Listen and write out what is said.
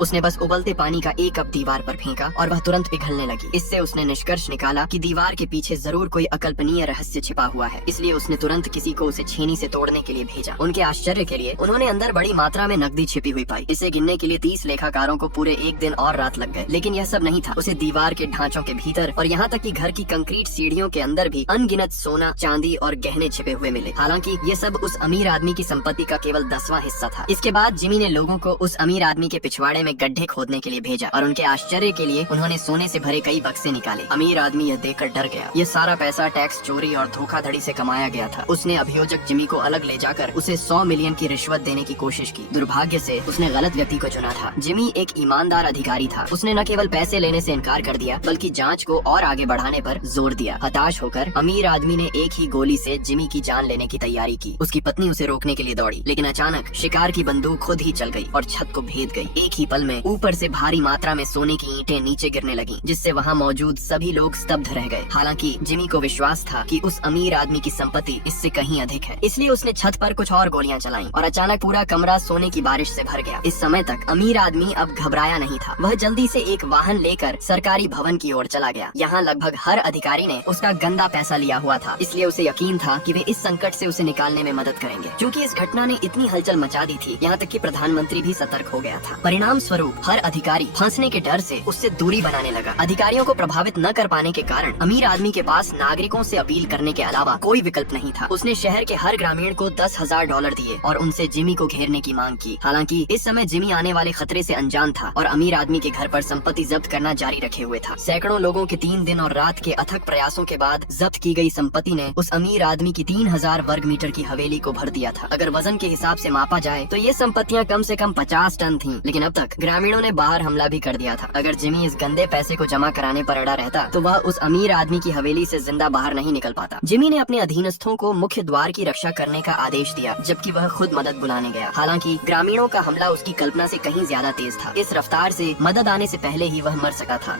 उसने बस उबलते पानी का एक कप दीवार पर फेंका और वह तुरंत पिघलने लगी। इससे उसने निष्कर्ष निकाला कि दीवार के पीछे जरूर कोई अकल्पनीय रहस्य छिपा हुआ है। इसलिए उसने तुरंत किसी को उसे छेनी से तोड़ने के लिए भेजा। उनके आश्चर्य के लिए उन्होंने अंदर बड़ी मात्रा में नकदी छिपी हुई पाई। इसे गिनने के लिए 30 लेखाकारों को पूरे एक दिन और रात लग गए। लेकिन यह सब नहीं था। उसे दीवार के ढांचों के भीतर और यहाँ तक कि घर की कंक्रीट सीढ़ियों के अंदर भी अनगिनत सोना, चांदी और गहने छिपे हुए मिले। हालांकि ये सब उस अमीर आदमी की संपत्ति का केवल 10वां हिस्सा था। इसके बाद जिमी ने लोगों को उस अमीर आदमी के पिछवाड़े में गड्ढे खोदने के लिए भेजा और उनके आश्चर्य के लिए उन्होंने सोने से भरे कई बक्से निकाले। अमीर आदमी यह देखकर डर गया। ये सारा पैसा टैक्स चोरी और धोखाधड़ी से कमाया गया था। उसने अभियोजक जिमी को अलग ले जाकर उसे 100 मिलियन की रिश्वत देने की कोशिश की। दुर्भाग्य से उसने गलत व्यक्ति को चुना था। जिमी एक ईमानदार अधिकारी था। उसने न केवल पैसे लेने से इनकार कर दिया बल्कि जांच को और आगे बढ़ाने पर जोर दिया। हताश होकर अमीर आदमी ने एक ही गोली से जिमी की जान लेने की तैयारी की। उसकी पत्नी उसे रोकने के लिए दौड़ी, लेकिन अचानक शिकार की बंदूक खुद ही चल गई और छत को भेद गई। एक ही पल में ऊपर से भारी मात्रा में सोने की ईंटें नीचे गिरने लगी, जिससे वहाँ मौजूद सभी लोग स्तब्ध रह गए। हालांकि जिमी को विश्वास था कि उस अमीर आदमी की संपत्ति इससे कहीं अधिक है, इसलिए उसने छत पर कुछ और गोलियां चलाईं और अचानक पूरा कमरा सोने की बारिश से भर गया। इस समय तक अमीर आदमी अब घबराया नहीं था। वह जल्दी से एक वाहन लेकर सरकारी भवन की ओर चला गया। यहाँ लगभग हर अधिकारी ने उसका गंदा पैसा लिया हुआ था, इसलिए उसे यकीन था कि वे इस संकट से उसे निकालने में मदद करेंगे। क्योंकि इस घटना ने इतनी हलचल मचा दी थी, यहाँ तक कि प्रधानमंत्री भी सतर्क हो गया था। परिणाम स्वरूप हर अधिकारी फंसने के डर से उससे दूरी बनाने लगा। अधिकारियों को प्रभावित न कर पाने के कारण अमीर आदमी के पास नागरिकों से अपील करने के अलावा कोई विकल्प नहीं था। उसने शहर के हर ग्रामीण को $10,000 दिए और उनसे जिमी को घेरने की मांग की। हालांकि इस समय जिमी आने वाले खतरे से अनजान था और अमीर आदमी के घर पर संपत्ति जब्त करना जारी रखे हुए था। सैकड़ों लोगों के 3 दिन और रात के अथक प्रयासों के बाद जब्त की गई संपत्ति ने उस अमीर आदमी की 3000 वर्ग मीटर की हवेली को भर दिया था। अगर वजन के हिसाब से मापा जाए तो ये संपत्तियां कम से कम 50 टन थीं। लेकिन अब तक ग्रामीणों ने बाहर हमला भी कर दिया था। अगर जिमी इस गंदे पैसे को जमा कराने पर अड़ा रहता तो वह उस अमीर आदमी की हवेली से जिंदा बाहर नहीं निकल पाता। जिमी ने अपने अधीनस्थों को मुख्य द्वार की रक्षा करने का आदेश दिया, जबकि वह खुद मदद बुलाने गया। हालांकि ग्रामीणों का हमला उसकी कल्पना से कहीं ज्यादा तेज था। इस रफ्तार से मदद आने से पहले ही वह मर सका था।